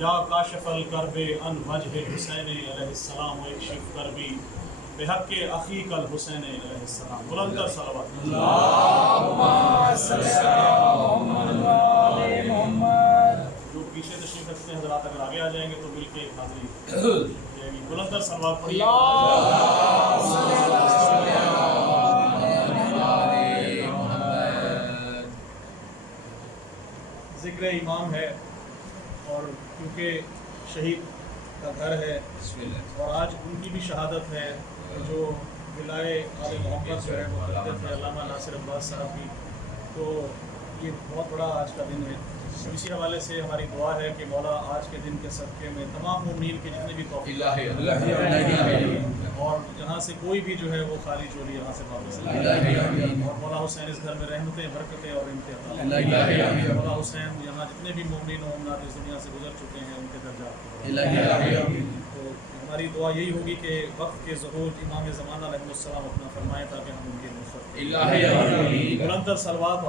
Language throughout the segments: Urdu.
یا کاشف الکرب عن وجہ حسین علیہ السلام واکشف کربی بحق اخیک الحسین علیہ السلام. بلندر صلوات. اللہم صلی علی محمد. جو پیچھے تشریف رکھتے ہیں حضرات اگر آگے آ جائیں گے تو مل کے حاضری جائے گی. بلندر صلوات پڑھیے. ذکر امام ہے اور کیونکہ شہید کا گھر ہے اور آج ان کی بھی شہادت ہے جو ولائے آل محمد جو ہے وہ کرتے تھے علامہ ناصر عباس صاحب کی، تو یہ بہت بڑا آج کا دن ہے. اسی حوالے سے ہماری دعا ہے کہ مولا آج کے دن کے صدقے میں تمام مومنین کے جتنے بھی توفیق اور جہاں سے کوئی بھی جو ہے وہ خالی چولی یہاں سے واپس اور مولا حسین اس گھر میں رحمتیں برکتیں اور امتحان. مولا حسین یہاں جتنے بھی مومنین و مومنات اس دنیا سے گزر چکے ہیں ان کے درجات. تو ہماری دعا یہی ہوگی کہ وقت کے ظہور امام زمانہ علیہ السلام اپنا فرمائیں تاکہ ہم ان کی نصرت. بلندر صلوات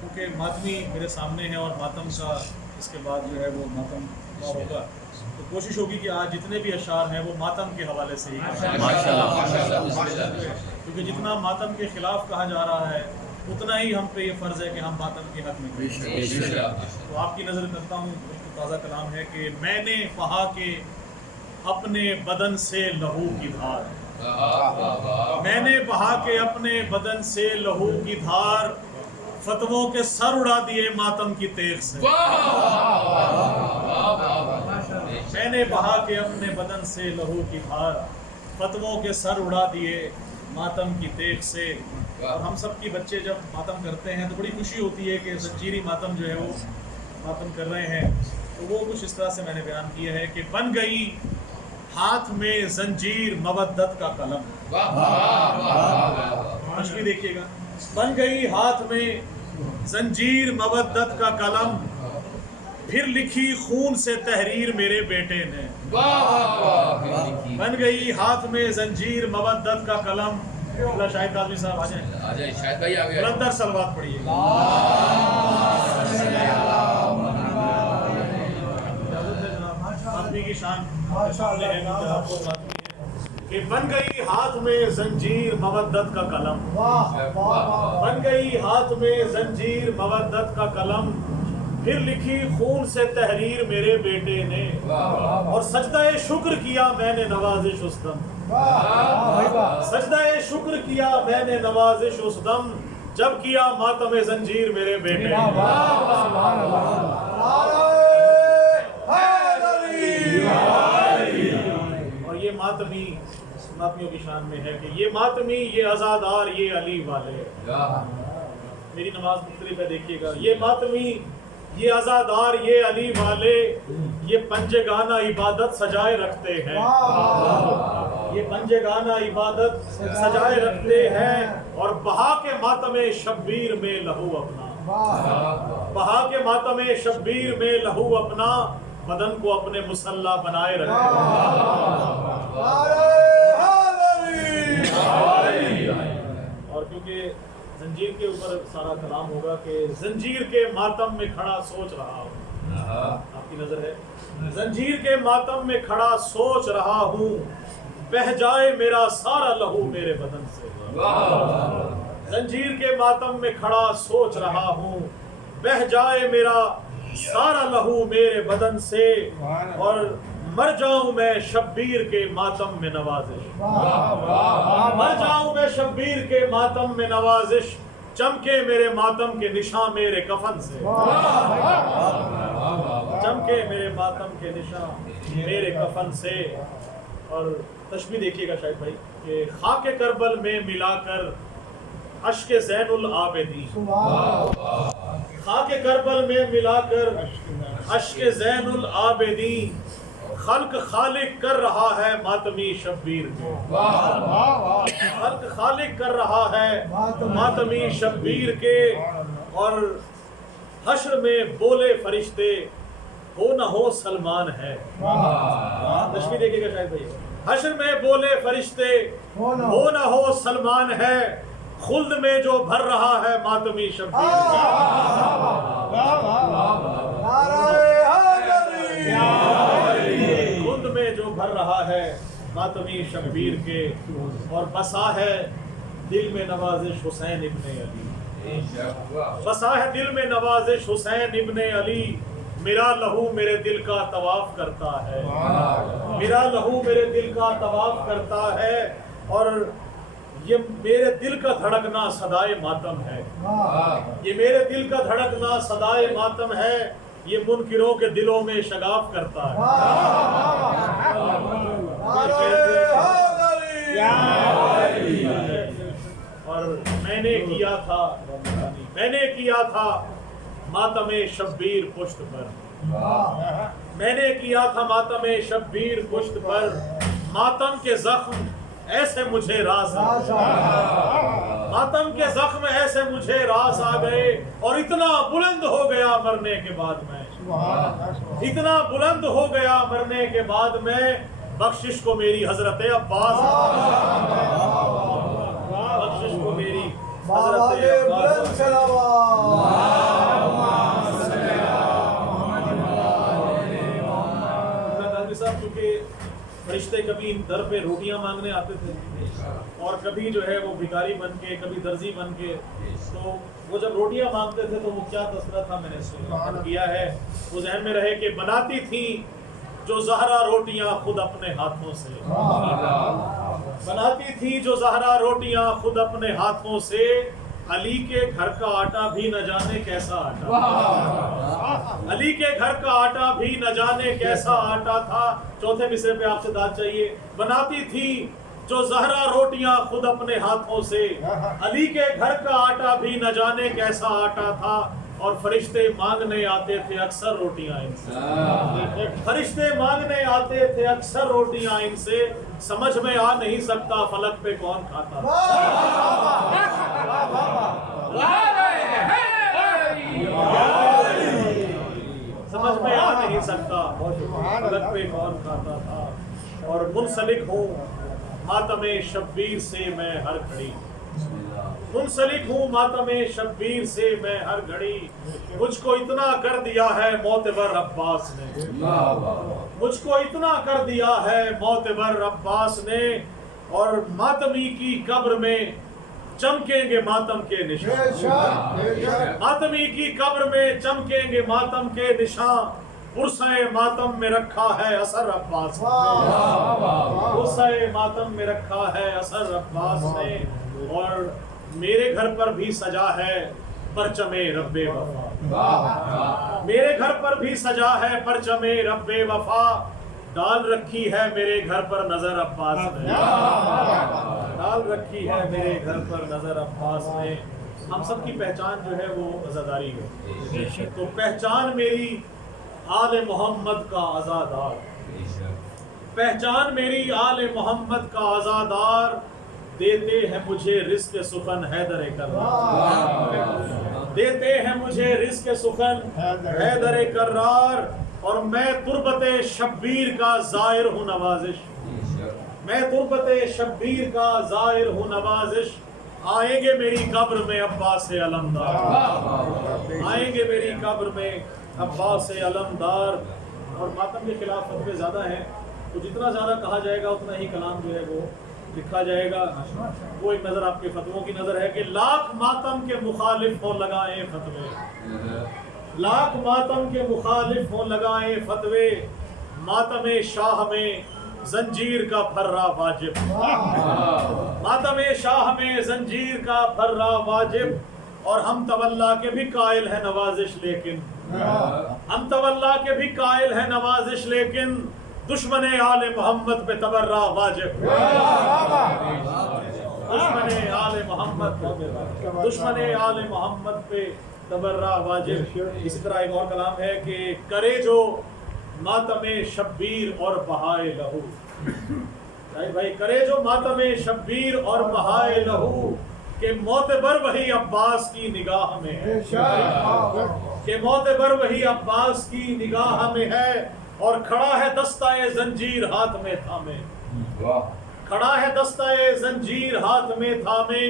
کیونکہ ماتمی میرے سامنے ہے اور ماتم کا اس کے بعد جو ہے وہ ماتم کا ہوگا، تو کوشش ہوگی کہ آج جتنے بھی اشعار ہیں وہ ماتم کے حوالے سے ہی، کیونکہ جتنا ماتم کے خلاف کہا جا رہا ہے اتنا ہی ہم پہ یہ فرض ہے کہ ہم ماتم کے حق میں کہیں. تو آپ کی نظر کرتا ہوں تازہ کلام ہے کہ میں نے بہا کے اپنے بدن سے لہو کی دھار، میں نے بہا کے اپنے بدن سے لہو کی دھار، فتووں کے سر اڑا دیے ماتم کی تیغ سے. میں نے بہا کے اپنے بدن سے لہو کی دھار، فتووں کے سر اڑا دیے ماتم کی تیغ سے. اور ہم سب کی بچے جب ماتم کرتے ہیں تو بڑی خوشی ہوتی ہے کہ زنجیری ماتم جو ہے وہ ماتم کر رہے ہیں. تو وہ کچھ اس طرح سے میں نے بیان کیا ہے کہ بن گئی ہاتھ میں زنجیر مودت کا قلم. مشکل دیکھیے گا. بن گئی ہاتھ میں زنجیر مودت کا قلم، پھر لکھی خون سے تحریر میرے بیٹے نے. بن گئی ہاتھ میں زنجیر مودت کا قلم. شاہد قاضمی صاحب آ جائیں. شاہد بھائی آ گئے. بلندر صلوات پڑھیے. آدمی کی شان کہ بن گئی ہاتھ میں زنجیر مودت کا قلم، بن گئی ہاتھ میں زنجیر مودت کا قلم، پھر لکھی خون سے تحریر میرے بیٹے نے، اور سجدہ شکر کیا میں نے نوازش اس دم، سجدہ شکر کیا میں نے نوازش اس دم، جب کیا ماتم زنجیر میرے بیٹے نے. اور یہ ماتمیوں کی شان میں ہے کہ یہ ماتمی، یہ عزادار، یہ علی والے. میری نماز مختلف ہے دیکھیے گا. یہ ماتمی، یہ عزادار، یہ علی والے، یہ پنجگانہ عبادت سجائے رکھتے ہیں، یہ پنجگانہ عبادت سجائے رکھتے ہیں، اور بہا کے ماتم شبیر میں لہو اپنا، بہا کے ماتم شبیر میں لہو اپنا، بدن کو اپنے مسلح بنائے رکھتے ہیں. اور کیونکہ زنجیر کے اوپر سارا کلام ہوگا کہ زنجیر کے ماتم میں کھڑا سوچ رہا ہوں، آپ کی نظر ہے. زنجیر کے ماتم میں کھڑا سوچ رہا ہوں، بہہ جائے میرا سارا لہو میرے بدن سے. زنجیر کے ماتم میں کھڑا سوچ رہا ہوں، بہہ جائے میرا سارا لہو میرے بدن سے، اور مر جاؤں میں شبیر کے ماتم میں نوازش، مر جاؤں میں شبیر کے ماتم میں نوازش، چمکے میرے ماتم کے نشاں میرے کفن سے، چمکے میرے ماتم کے نشاں میرے کفن سے. اور تشبیہ دیکھیے گا شاہد بھائی کہ خاک کربل میں ملا کر اشک زین العابدین، خاک کربل میں ملا کر اشک زین العابدین، خلق خالق کر رہا ہے ماتمی شبیر کو، خلق خالق کر رہا ہے ماتمی شبیر کے. اور حشر میں بولے فرشتے ہو نہ ہو سلمان ہے. تشبیہ دیکھیے گا شاید بھائی. حشر میں بولے فرشتے ہو نہ ہو سلمان ہے، خلد میں جو بھر رہا ہے ماتمی شبیر خلد میں جو بھر رہا ہے ماتمی شبیر کے، اور بسا ہے دل میں نوازش حسین ابن علی، بسا ہے دل میں نوازش حسین ابن علی، میرا لہو میرے دل کا طواف کرتا ہے، میرا لہو میرے دل کا طواف کرتا ہے، اور یہ میرے دل کا دھڑکنا صدائے ماتم ہے، یہ میرے دل کا دھڑکنا صدائے ماتم ہے، یہ منکروں کے دلوں میں شگاف کرتا ہے۔ اور میں نے کیا تھا ماتم شبیر پشت پر، میں نے کیا تھا ماتم شبیر پشت پر، ماتم کے زخم ایسے مجھے راز آ گئے، ماتم کے زخم ایسے مجھے راز آ گئے، اور اتنا بلند ہو گیا مرنے کے بعد میں، اتنا بلند ہو گیا مرنے کے بعد میں، بخشش کو میری حضرت عباس، بخشش کو میری حضرت عباس۔ صاحب چونکہ فرشتے کبھی در پہ روٹیاں مانگنے آتے تھے، اور کبھی جو ہے وہ بھکاری بن کے، کبھی درزی بن کے، تو وہ جب روٹیاں مانگتے تھے تو وہ کیا تذکرہ تھا میں نے اس کو کیا ہے، وہ ذہن میں رہے کہ بناتی تھی جو زہرا روٹیاں خود اپنے ہاتھوں سے، بناتی تھی جو زہرا روٹیاں خود اپنے ہاتھوں سے، علی کے گھر کا آٹا بھی نہ جانے کیسا آٹا، علی کے گھر کا آٹا بھی نہ جانے کیسا آٹا تھا۔ چوتھے مصرے پہ آپ سے داد چاہیے، بناتی تھی جو زہرا روٹیاں خود اپنے ہاتھوں سے، علی کے گھر کا آٹا بھی نہ جانے کیسا آٹا تھا، اور فرشتے مانگنے آتے تھے اکثر روٹیاں ان سے، فرشتے مانگنے آتے تھے اکثر روٹیاں ان سے، سمجھ میں آ نہیں سکتا فلک پہ کون کھاتا تھا، سمجھ میں آ نہیں سکتا فلک پہ کون کھاتا تھا، اور منسلک ہوں ماتم شبیر سے میں ہر گھڑی، منسلک ہوں ماتم شبیر سے میں ہر گھڑی، مجھ کو اتنا کر دیا ہے معتبر عباس نے، مجھ کو اتنا کر دیا ہے معتبر عباس نے، اور ماتمی کی قبر میں چمکیں گے ماتم کے نشان، ماتمی کی قبر میں چمکیں گے ماتم کے نشان، پرسہ ماتم میں رکھا ہے اثر عباس نے، پرسہ ماتم میں رکھا ہے اثر عباس نے، اور میرے گھر پر بھی سجا ہے پرچم رب وفا، میرے گھر پر بھی سجا ہے پرچم رب وفا، ڈال رکھی ہے میرے گھر پر نظر عباس نے، ڈال رکھی ہے میرے گھر پر نظر عباس نے۔ ہم سب کی پہچان جو ہے وہ عزاداری ہے، تو پہچان میری آل محمد کا عزادار، پہچان میری آل محمد کا عزادار، دیتے ہیں مجھے رزق سخن حیدر کرار، دیتے ہیں مجھے رزق سخن حیدر کرار، اور میں تربت شبیر کا زائر ہوں نوازش، میں تربت شبیر کا زائر ہوں نوازش، آئیں گے میری قبر میں عباس علمدار، آئیں گے میری قبر میں عباس علمدار۔ اور ماتم کے خلاف فتوے زیادہ ہیں، تو جتنا زیادہ کہا جائے گا اتنا ہی کلام جو ہے وہ لکھا جائے گا۔ وہ ایک نظر آپ کے فتووں کی نظر ہے کہ لاکھ ماتم کے مخالف ہو لگائیں فتوے، لاکھ ماتم کے مخالف ہو لگائیں فتوے، ماتم شاہ میں زنجیر کا پھرا واجب، ماتم شاہ میں زنجیر کا پھرا واجب، اور ہم تولا کے بھی قائل ہے نوازش، لیکن ہم تولا کے بھی قائل ہے نوازش، لیکن دشمن آل محمد پہ تبرہ واجب، دشمن آل محمد پہ تبرہ واجب۔ اسی طرح ایک اور کلام ہے کہ کرے جو ماتم شبیر اور بہائے لہو، بھائی کرے جو ماتم شبیر اور بہائے لہو، کہ معتبر وہی عباس کی نگاہ میں ہے، کہ معتبر وہی عباس کی نگاہ میں ہے، اور کھڑا ہے دستہ زنجیر ہاتھ میں تھامے، کھڑا ہے دستہ زنجیر ہاتھ میں تھامے،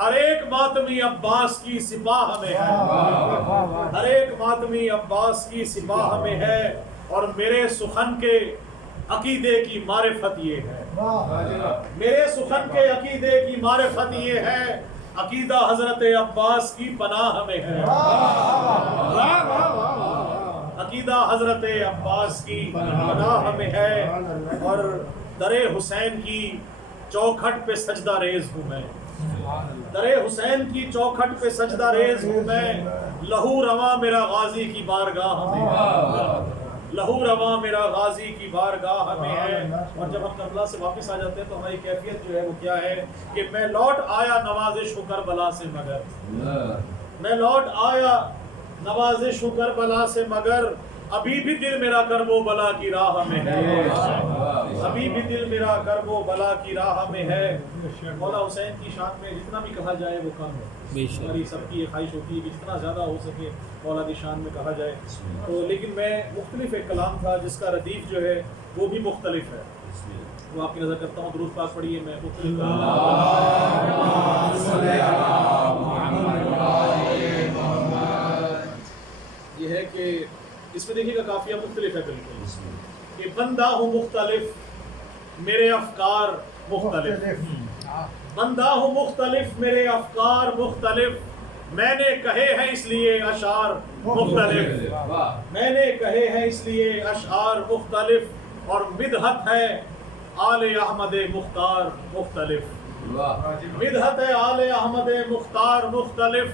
ہر ایک ماتمی عباس کی سپاہ میں ہے، ہر ایک ماتمی عباس کی سپاہ میں ہے، اور میرے سخن کے عقیدے کی معرفت یہ ہے، میرے سخن کے عقیدے کی معرفت یہ ہے، عقیدہ حضرت عباس کی پناہ میں ہے، عقیدہ حضرت عباس کی پناہ میں ہے، اور در حسین کی چوکھٹ پہ سجدہ ریز ہوں میں، در حسین کی چوکھٹ پہ سجدہ ریز ہوں میں، لہو رواں میرا غازی کی بارگاہ میں ہے، لہو رواں میرا غازی کی بارگاہ میں ہے۔ اور جب ہم کربلا سے واپس آ جاتے ہیں تو ہماری کیفیت جو ہے وہ کیا ہے کہ میں لوٹ آیا نوازش ہوں کربلا سے مگر، میں لوٹ آیا نوازش ہوں کربلا سے مگر، ابھی بھی دل میرا کرب و بلا کی راہ میں ہے، ابھی بھی دل میرا کرب و بلا کی راہ میں ہے۔ مولا حسین کی شان میں جتنا بھی کہا جائے وہ کم ہے، ہماری سب کی یہ خواہش ہوتی ہے کہ جتنا زیادہ ہو سکے مولا کی شان میں کہا جائے، تو لیکن میں مختلف ایک کلام تھا جس کا ردیف جو ہے وہ بھی مختلف ہے، وہ آپ کی نظر کرتا ہوں، درود پاک پڑھیے، میں مختلف یہ ہے کہ اس میں دیکھیے گا قافیہ مختلف ہے بالکل، کہ بندہ ہوں مختلف میرے افکار مختلف، بندہ ہوں مختلف میرے افکار مختلف، میں نے کہے ہیں اس لیے اشعار مختلف، میں نے کہے ہیں اس لیے اشعار مختلف، اور مدحت ہے آل احمد مختار مختلف، مدحت ہے آل احمد مختار مختلف،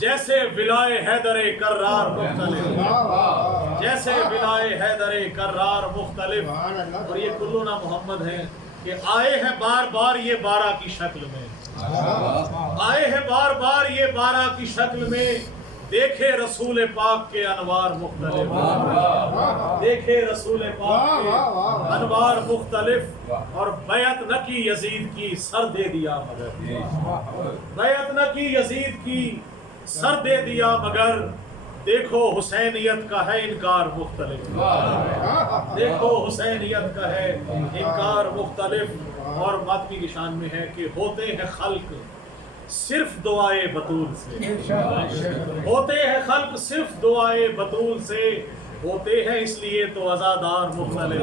جیسے ولائے حیدر کرار مختلف، جیسے ولائے حیدر کرار مختلف، اور یہ کلنا محمد ہے کہ آئے ہیں بار بار یہ بارہ کی شکل میں، آئے ہیں بار بار یہ بارہ کی شکل میں، دیکھے رسول پاک کے انوار مختلف، دیکھے رسول پاک کے انوار مختلف، اور بیعت نہ کی یزید کی سر دے دیا مگر، بیعت نہ کی یزید کی سر دے دیا مگر، دیکھو حسینیت کا ہے انکار مختلف، دیکھو حسینیت کا ہے انکار مختلف، اور ماتمی کی شان میں ہے کہ ہوتے ہیں خلق صرف دعائے بطول سے، ہوتے ہیں خلق صرف دعائے بطول سے، ہوتے ہیں اس لیے تو عزادار مختلف،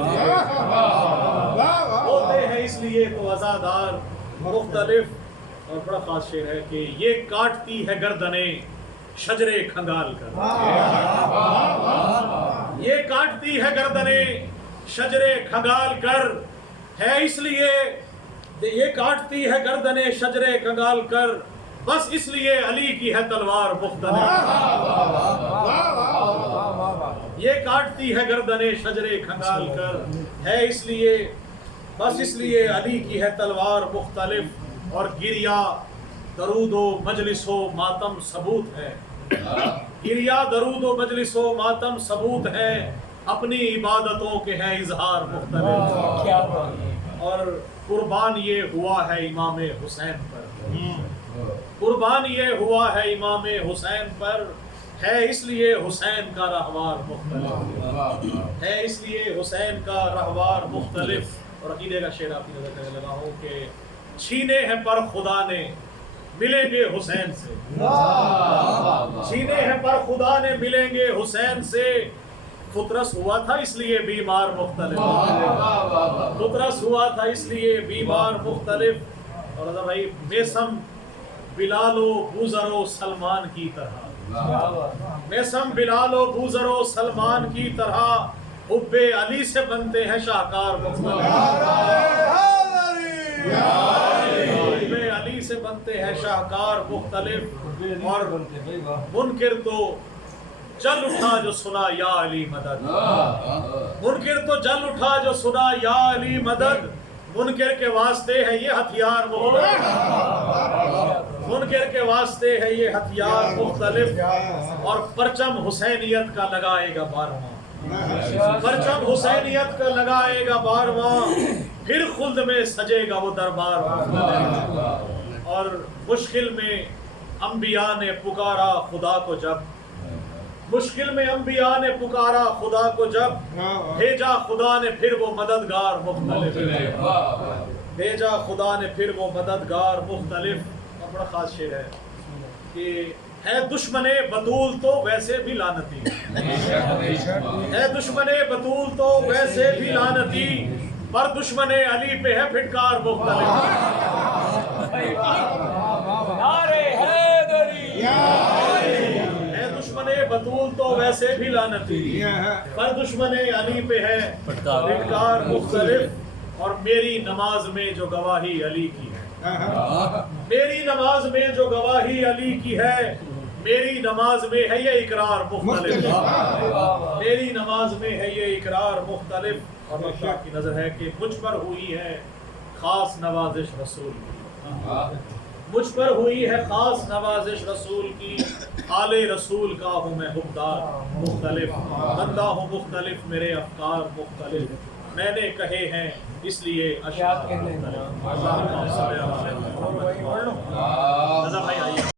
ہوتے ہیں اس لیے تو عزادار مختلف۔ اور بڑا خاص شعر ہے کہ یہ کاٹتی ہے گردنیں شجرے کھنگال کر، یہ کاٹتی ہے گردنیں شجرے کھنگال کر، ہے اس لیے یہ کاٹتی ہے گردنیں شجرے کھنگال کر، بس اس لیے علی کی ہے تلوار مختلف، یہ کاٹتی ہے گردنیں شجرے کھنگال کر، ہے اس لیے بس اس لیے علی کی ہے تلوار مختلف، اور گریا درود و مجلس و ماتم ثبوت ہے، گریا درود و مجلس و ماتم ثبوت ہے، اپنی عبادتوں کے ہیں اظہار مختلف، اور قربان یہ ہوا ہے امام حسین پر، قربان یہ ہوا ہے امام حسین پر، ہے اس لیے حسین کا رہوار مختلف، ہے اس لیے حسین کا رہوار مختلف۔ اور عقیدے کا شعر آپ کی نظر کرنے لگا ہوں کہ چھینے ہیں پر خدا نے ملیں گے حسین سے، چھینے ہیں پر خدا نے ملیں گے حسین سے، فطرس ہوا تھا اس لیے بیمار مختلف، فطرس ہوا تھا اس لیے بیمار مختلف۔ اور رضا بھائی میسم بلال و بوذر و سلمان کی طرح، میسم بلال و بوذر و سلمان کی طرح، حب علی سے بنتے ہیں شاہکار مختلف، حب علی سے بنتے ہیں شاہکار مختلف، اور منکر تو جل اٹھا جو سنا یا علی مدد، منکر تو جل اٹھا جو سنا یا علی مدد، منکر کے واسطے ہے یہ ہتھیار مختلف، منکر کے واسطے ہے یہ ہتھیار مختلف، اور پرچم حسینیت کا لگائے گا بارواں، پرچم حسینیت کا لگائے گا بارواں، پھر خلد میں سجے گا وہ دربار مختلف۔ اور مشکل میں انبیاء نے پکارا خدا کو جب، مشکل میں انبیاء نے پکارا خدا کو جب، بھیجا خدا نے پھر وہ مددگار مختلف، بھیجا خدا نے پھر وہ مددگار مختلف۔ بڑا خاص شعر ہے کہ ہے دشمن بطول تو ویسے بھی لعنتی، ہے دشمن بطول تو ویسے بھی لعنتی، پر دشمن علی پہ ہے پھٹکار مختلف۔ نعرے حیدری، ہے دشمن بطول تو ویسے بھی لعنتی، پر دشمن علی پہ ہے پھٹکار مختلف۔ اور میری نماز میں جو گواہی علی کی ہے، میری نماز میں جو گواہی علی کی ہے، میری نماز میں ہے یہ اقرار مختلف، میری نماز میں ہے یہ اقرار مختلف۔ اور اللہ کی نظر ہے کہ مجھ پر ہوئی ہے خاص نوازش رسول کی، مجھ پر ہوئی ہے خاص نوازش رسول کی، آل رسول کا ہوں میں حکمدار مختلف، بندہ ہوں مختلف میرے افکار مختلف، میں نے کہے ہیں اس لیے اشعار مختلف۔